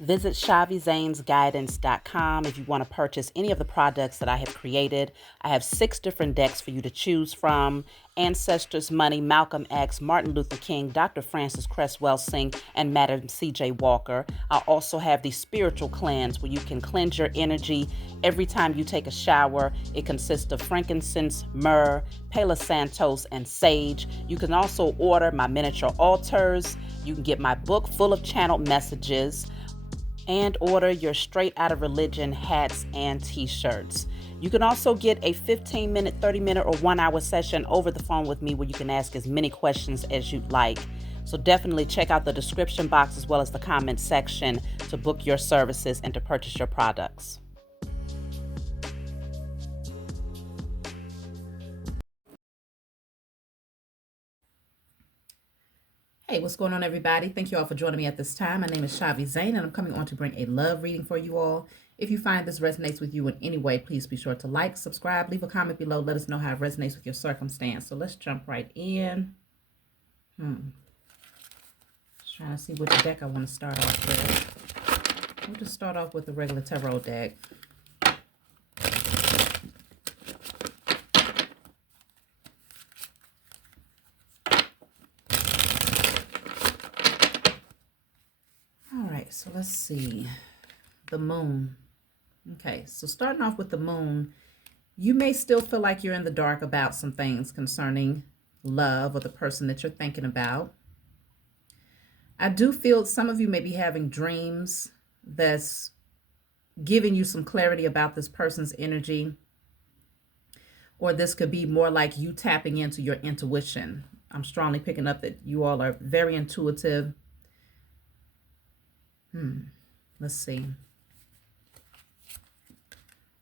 Visit ShaviZanesGuidance.com if you want to purchase any of the products that I have created. I have 6 different decks for you to choose from: Ancestors Money, Malcolm X, Martin Luther King, Dr. Francis Cress Welsing, and Madam C.J. Walker. I also have the Spiritual Cleanse, where you can cleanse your energy every time you take a shower. It consists of frankincense, myrrh, Palo Santos, and sage. You can also order my miniature altars. You can get my book full of channeled messages, and order your Straight Outta Religion hats and t-shirts. You can also get a 15-minute, 30-minute, or 1-hour session over the phone with me where you can ask as many questions as you'd like. So definitely check out the description box as well as the comment section to book your services and to purchase your products. Hey, what's going on, everybody? Thank you all for joining me at this time. My name is Shavi Zane, and I'm coming on to bring a love reading for you all. If you find this resonates with you in any way, please be sure to like, subscribe, leave a comment below. Let us know how it resonates with your circumstance. So let's jump right in. Just trying to see which deck I want to start off with. We'll just start off with the regular tarot deck. All right, so let's see. The moon. Okay, so starting off with the moon, you may still feel like you're in the dark about some things concerning love or the person that you're thinking about. I do feel some of you may be having dreams that's giving you some clarity about this person's energy, or this could be more like you tapping into your intuition. I'm strongly picking up that you all are very intuitive. Let's see.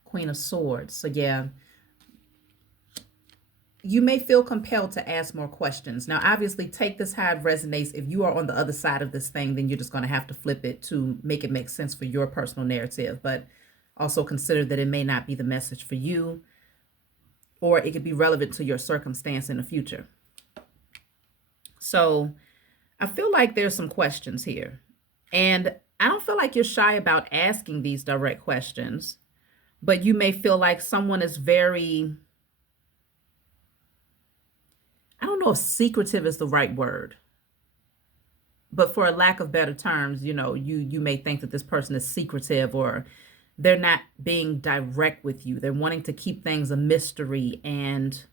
Queen of Swords. So yeah, you may feel compelled to ask more questions. Now, obviously, take this how it resonates. If you are on the other side of this thing, then you're just going to have to flip it to make it make sense for your personal narrative. But also consider that it may not be the message for you, or it could be relevant to your circumstance in the future. So I feel like there's some questions here. And I don't feel like you're shy about asking these direct questions, but you may feel like someone is very, I don't know if secretive is the right word, but for a lack of better terms, you may think that this person is secretive, or they're not being direct with you. They're wanting to keep things a mystery. And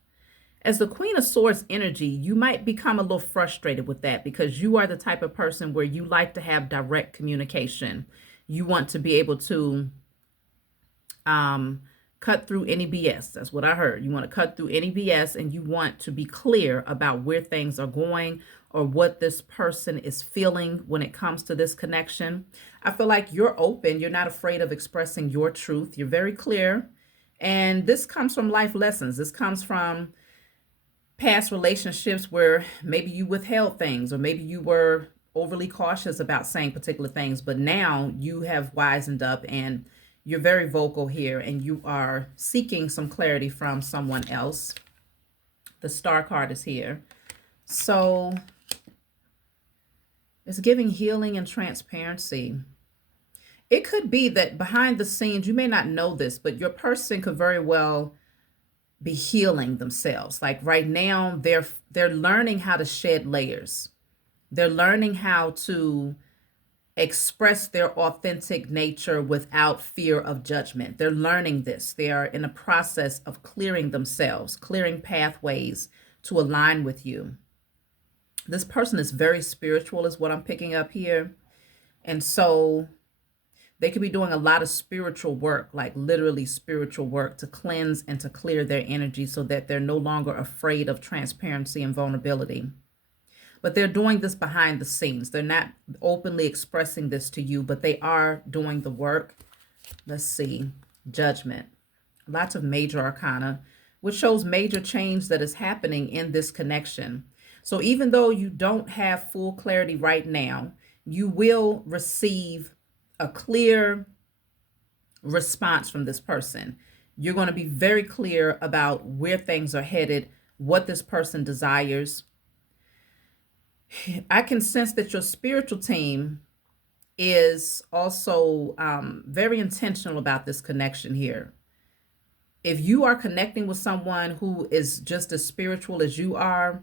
as the Queen of Swords energy, you might become a little frustrated with that, because you are the type of person where you like to have direct communication. You want to be able to cut through any BS. That's what I heard. You want to cut through any BS, and you want to be clear about where things are going or what this person is feeling when it comes to this connection. I feel like you're open. You're not afraid of expressing your truth. You're very clear. And this comes from life lessons. This comes from past relationships where maybe you withheld things, or maybe you were overly cautious about saying particular things, but now you have wisened up and you're very vocal here, and you are seeking some clarity from someone else. The Star card is here. So it's giving healing and transparency. It could be that behind the scenes, you may not know this, but your person could very well be healing themselves. Like right now, they're learning how to shed layers. They're learning how to express their authentic nature without fear of judgment. They're learning this. They are in a process of clearing themselves, clearing pathways to align with you. This person is very spiritual, is what I'm picking up here. And so they could be doing a lot of spiritual work, like literally spiritual work, to cleanse and to clear their energy so that they're no longer afraid of transparency and vulnerability. But they're doing this behind the scenes. They're not openly expressing this to you, but they are doing the work. Let's see. Judgment. Lots of major arcana, which shows major change that is happening in this connection. So even though you don't have full clarity right now, you will receive a clear response from this person. You're going to be very clear about where things are headed, what this person desires. I can sense that your spiritual team is also very intentional about this connection here. If you are connecting with someone who is just as spiritual as you are,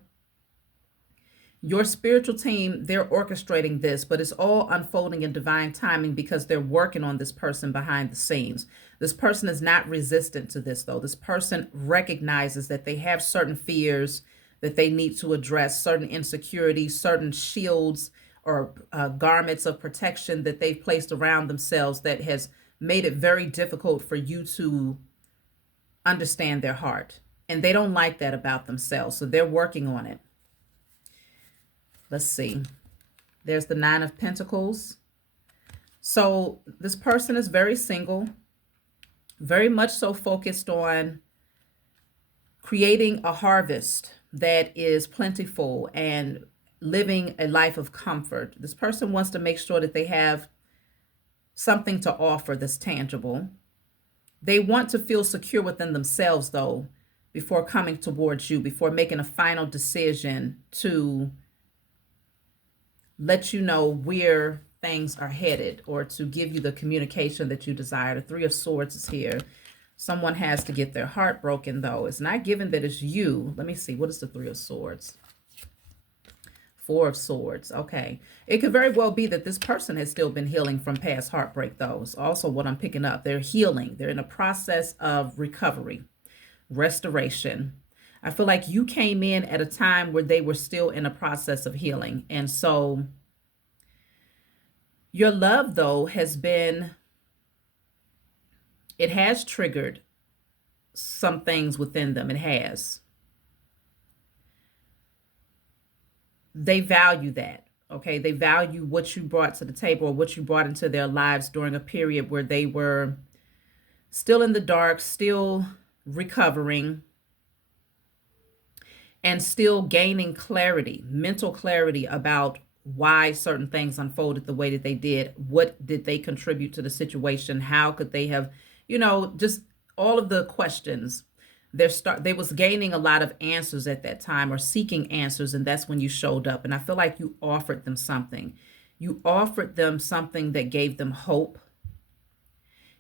your spiritual team, they're orchestrating this, but it's all unfolding in divine timing because they're working on this person behind the scenes. This person is not resistant to this, though. This person recognizes that they have certain fears that they need to address, certain insecurities, certain shields or garments of protection that they've placed around themselves that has made it very difficult for you to understand their heart. And they don't like that about themselves, so they're working on it. Let's see. There's the Nine of Pentacles. So this person is very single, very much so focused on creating a harvest that is plentiful and living a life of comfort. This person wants to make sure that they have something to offer that's tangible. They want to feel secure within themselves, though, before coming towards you, before making a final decision to let you know where things are headed or to give you the communication that you desire. The Three of Swords is here. Someone has to get their heart broken, though. It's not given that it's you. Let me see. What is the Three of Swords? Four of Swords. Okay. It could very well be that this person has still been healing from past heartbreak, though. It's also what I'm picking up. They're healing. They're in a process of recovery, restoration. I feel like you came in at a time where they were still in a process of healing. And so your love, though, has been, it has triggered some things within them. It has. They value that. Okay. They value what you brought to the table or what you brought into their lives during a period where they were still in the dark, still recovering, and still gaining clarity, mental clarity about why certain things unfolded the way that they did. What did they contribute to the situation? How could they have, just all of the questions. They was gaining a lot of answers at that time, or seeking answers, and that's when you showed up. And I feel like you offered them something. You offered them something that gave them hope.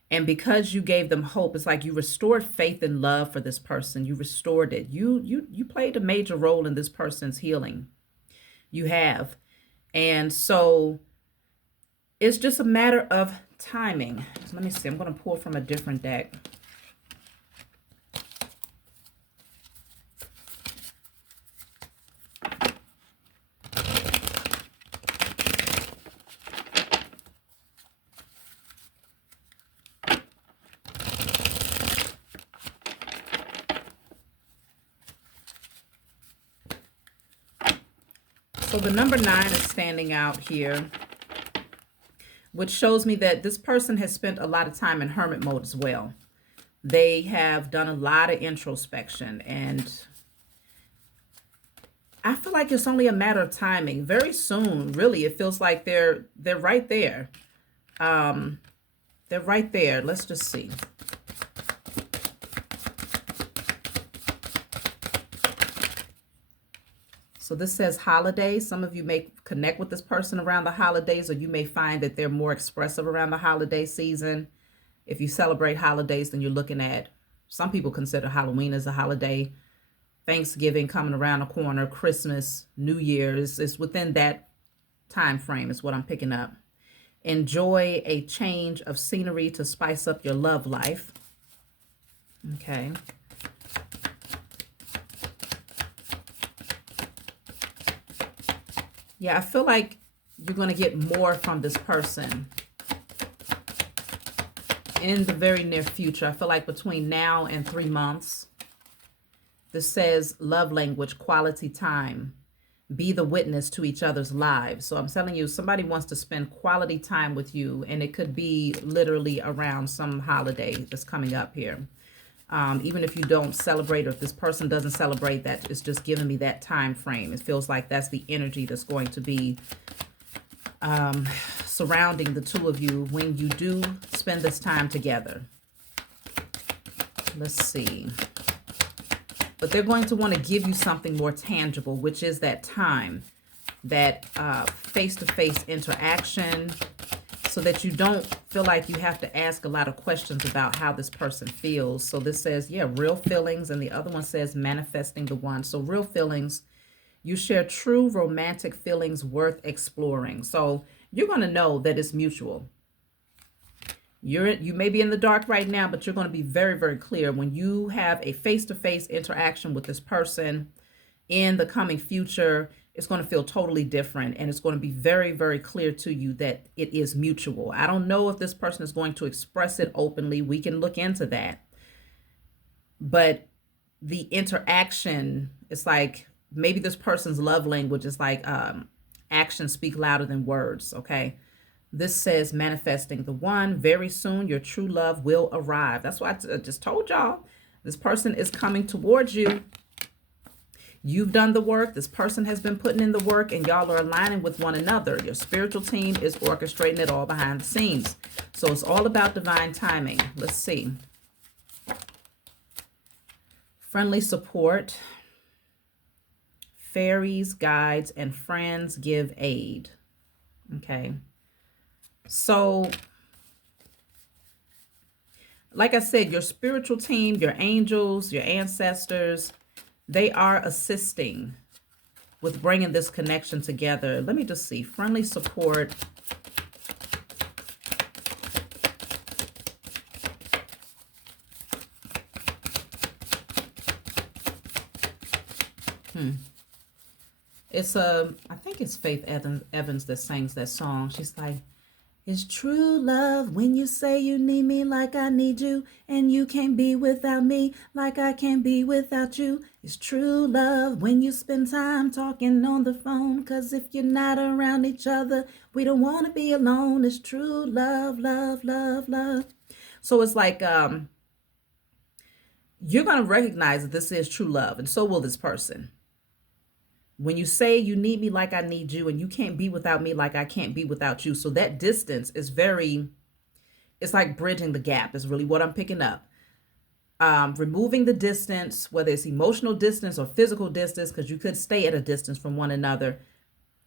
And because you gave them hope, it's like you restored faith and love for this person. You restored it. You played a major role in this person's healing. You have. And so it's just a matter of timing. So let me see. I'm going to pull from a different deck. So the number 9 is standing out here, which shows me that this person has spent a lot of time in hermit mode as well. They have done a lot of introspection, and I feel like it's only a matter of timing. Very soon, really, it feels like they're right there. They're right there. Let's just see. So this says holidays. Some of you may connect with this person around the holidays, or you may find that they're more expressive around the holiday season. If you celebrate holidays, then you're looking at, some people consider Halloween as a holiday, Thanksgiving coming around the corner, Christmas, New Year's. It's within that time frame is what I'm picking up. Enjoy a change of scenery to spice up your love life. Okay. Yeah, I feel like you're going to get more from this person in the very near future. I feel like between now and 3 months. This says love language, quality time. Be the witness to each other's lives. So I'm telling you, somebody wants to spend quality time with you, and it could be literally around some holiday that's coming up here. Even if you don't celebrate, or if this person doesn't celebrate, that it's just giving me that time frame. It feels like that's the energy that's going to be surrounding the two of you when you do spend this time together. Let's see. But they're going to want to give you something more tangible, which is that time, that face-to-face interaction. so that you don't feel like you have to ask a lot of questions about how this person feels. So this says, yeah, real feelings. And the other one says manifesting the one. So real feelings, you share true romantic feelings worth exploring. So you're going to know that it's mutual. You may be in the dark right now, but you're going to be very, very clear when you have a face-to-face interaction with this person in the coming future. It's going to feel totally different, and it's going to be very, very clear to you that it is mutual. I don't know if this person is going to express it openly. We can look into that. But the interaction, it's like maybe this person's love language is like actions speak louder than words, okay? This says manifesting the one. Very soon, your true love will arrive. That's why I just told y'all. This person is coming towards you. You've done the work. This person has been putting in the work, and y'all are aligning with one another. Your spiritual team is orchestrating it all behind the scenes. So it's all about divine timing. Let's see. Friendly support. Fairies, guides, and friends give aid. Okay. So, like I said, your spiritual team, your angels, your ancestors, they are assisting with bringing this connection together. Let me just see. Friendly support. It's I think it's Faith Evans that sings that song. She's like, it's true love when you say you need me like I need you, and you can't be without me like I can't be without you. It's true love when you spend time talking on the phone, 'cause if you're not around each other, we don't want to be alone. It's true love, love, love, love. So it's like you're going to recognize that this is true love, and so will this person. When you say you need me like I need you, and you can't be without me like I can't be without you. So that distance is it's like bridging the gap is really what I'm picking up. Removing the distance, whether it's emotional distance or physical distance, because you could stay at a distance from one another.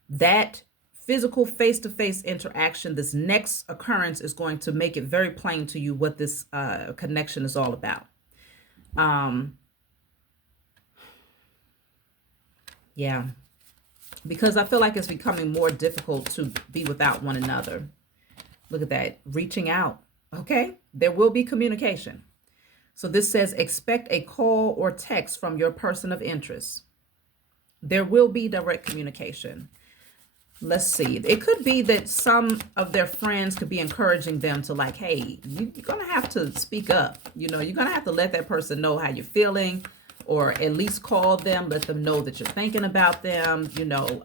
That physical face-to-face interaction, this next occurrence is going to make it very plain to you what this connection is all about. Yeah, because I feel like it's becoming more difficult to be without one another. Look at that, reaching out. Okay, there will be communication. So this says expect a call or text from your person of interest. There will be direct communication. Let's see. It could be that some of their friends could be encouraging them to like, hey, you're going to have to speak up. You know, you're going to have to let that person know how you're feeling, or at least call them, let them know that you're thinking about them, you know,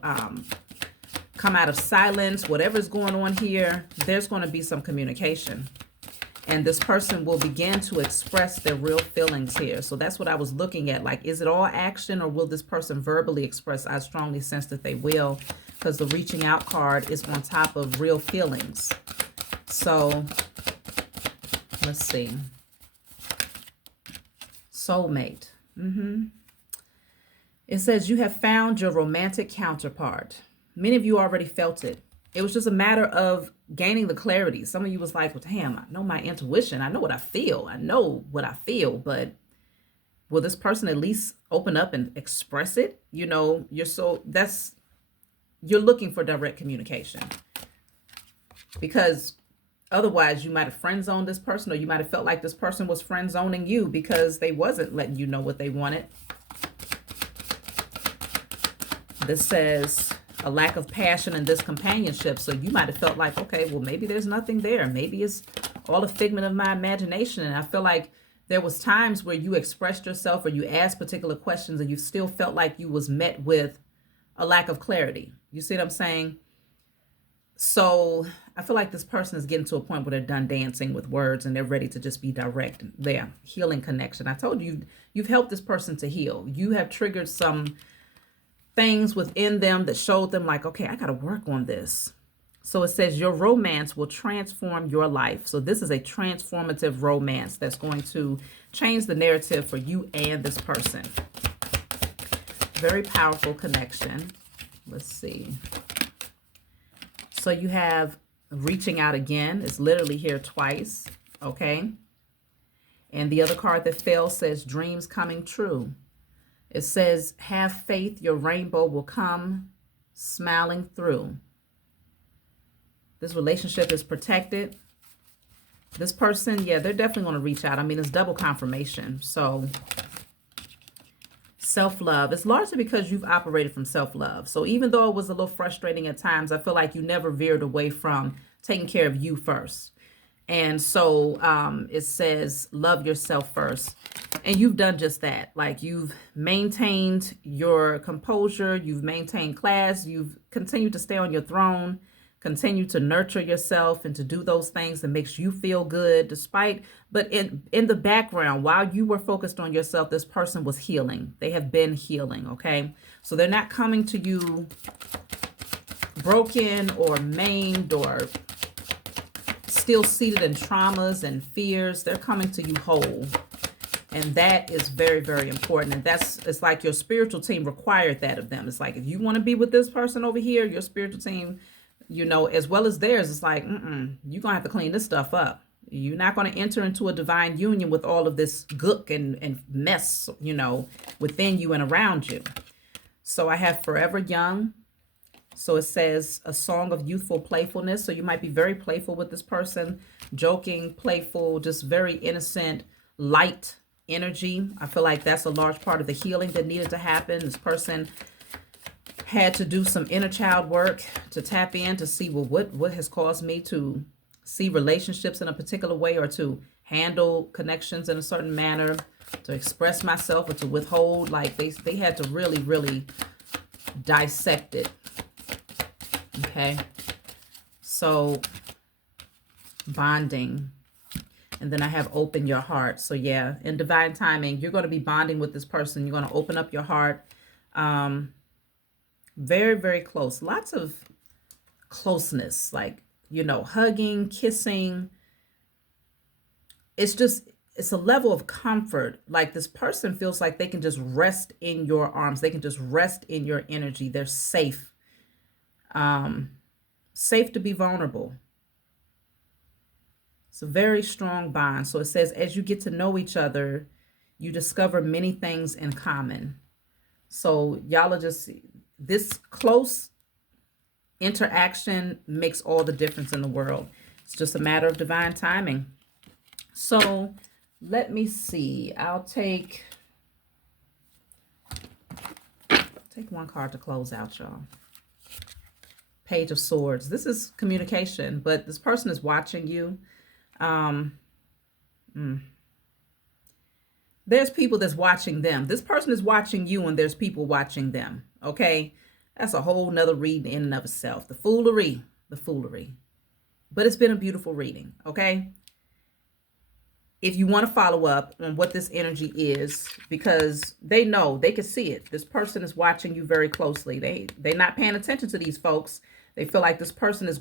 come out of silence, whatever's going on here, there's going to be some communication. And this person will begin to express their real feelings here. So that's what I was looking at. Like, is it all action, or will this person verbally express? I strongly sense that they will, because the reaching out card is on top of real feelings. So let's see. Soulmate. It says you have found your romantic counterpart. Many of you already felt it. It was just a matter of gaining the clarity. Some of you was like, well, damn, I know my intuition. I know what I feel. I know what I feel, but will this person at least open up and express it? You know, you're looking for direct communication, because otherwise you might have friend zoned this person, or you might have felt like this person was friend zoning you because they wasn't letting you know what they wanted. This says a lack of passion in this companionship. So you might have felt like, okay, well, maybe there's nothing there. Maybe it's all a figment of my imagination. And I feel like there was times where you expressed yourself, or you asked particular questions, and you still felt like you was met with a lack of clarity. You see what I'm saying? So I feel like this person is getting to a point where they're done dancing with words, and they're ready to just be direct. There, healing connection. I told you, you've helped this person to heal. You have triggered some things within them that showed them like, okay, I got to work on this. So it says your romance will transform your life. So this is a transformative romance that's going to change the narrative for you and this person. Very powerful connection. Let's see. So you have reaching out again. It's literally here twice, okay? And the other card that fell says dreams coming true. It says, have faith, your rainbow will come smiling through. This relationship is protected. This person, yeah, they're definitely going to reach out. I mean, it's double confirmation. So self-love. It's largely because you've operated from self-love. So even though it was a little frustrating at times, I feel like you never veered away from taking care of you first. And so it says, love yourself first. And you've done just that. Like, you've maintained your composure. You've maintained class. You've continued to stay on your throne. Continue to nurture yourself and to do those things that makes you feel good but in the background, while you were focused on yourself, this person was healing. They have been healing, okay? So they're not coming to you broken or maimed or still seated in traumas and fears. They're coming to you whole. And that is very, very important. And it's like your spiritual team required that of them. It's like, if you want to be with this person over here, your spiritual team, you know, as well as theirs, it's like, you're going to have to clean this stuff up. You're not going to enter into a divine union with all of this gook and mess, you know, within you and around you. So I have forever young. So it says a song of youthful playfulness. So you might be very playful with this person, joking, playful, just very innocent, light energy. I feel like that's a large part of the healing that needed to happen. This person had to do some inner child work to tap in to see, well, what has caused me to see relationships in a particular way, or to handle connections in a certain manner, to express myself, or to withhold. Like, they had to really, really dissect it. Okay. So bonding. And then I have open your heart. So yeah, in divine timing, you're going to be bonding with this person. You're going to open up your heart. Very, very close. Lots of closeness, like, you know, hugging, kissing. It's a level of comfort. Like, this person feels like they can just rest in your arms. They can just rest in your energy. They're safe. Safe to be vulnerable. It's a very strong bond. So it says, as you get to know each other, you discover many things in common. So y'all are just, this close interaction makes all the difference in the world. It's just a matter of divine timing. So let me see. I'll take one card to close out, y'all. Page of Swords. This is communication, but this person is watching you. There's people that's watching them. This person is watching you, and there's people watching them. Okay. That's a whole nother reading in and of itself. The foolery. But it's been a beautiful reading. Okay. If you want to follow up on what this energy is, because they know, they can see it. This person is watching you very closely. They're not paying attention to these folks. They feel like this person is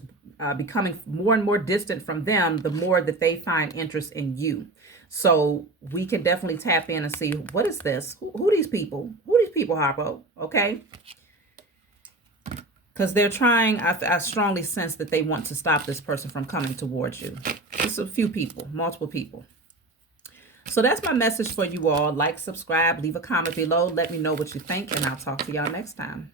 becoming more and more distant from them the more that they find interest in you. So we can definitely tap in and see, what is this? Who are these people? Who are these people, Harpo? Okay. Because they're trying, I strongly sense that they want to stop this person from coming towards you. Just a few people, multiple people. So that's my message for you all. Like, subscribe, leave a comment below. Let me know what you think, and I'll talk to y'all next time.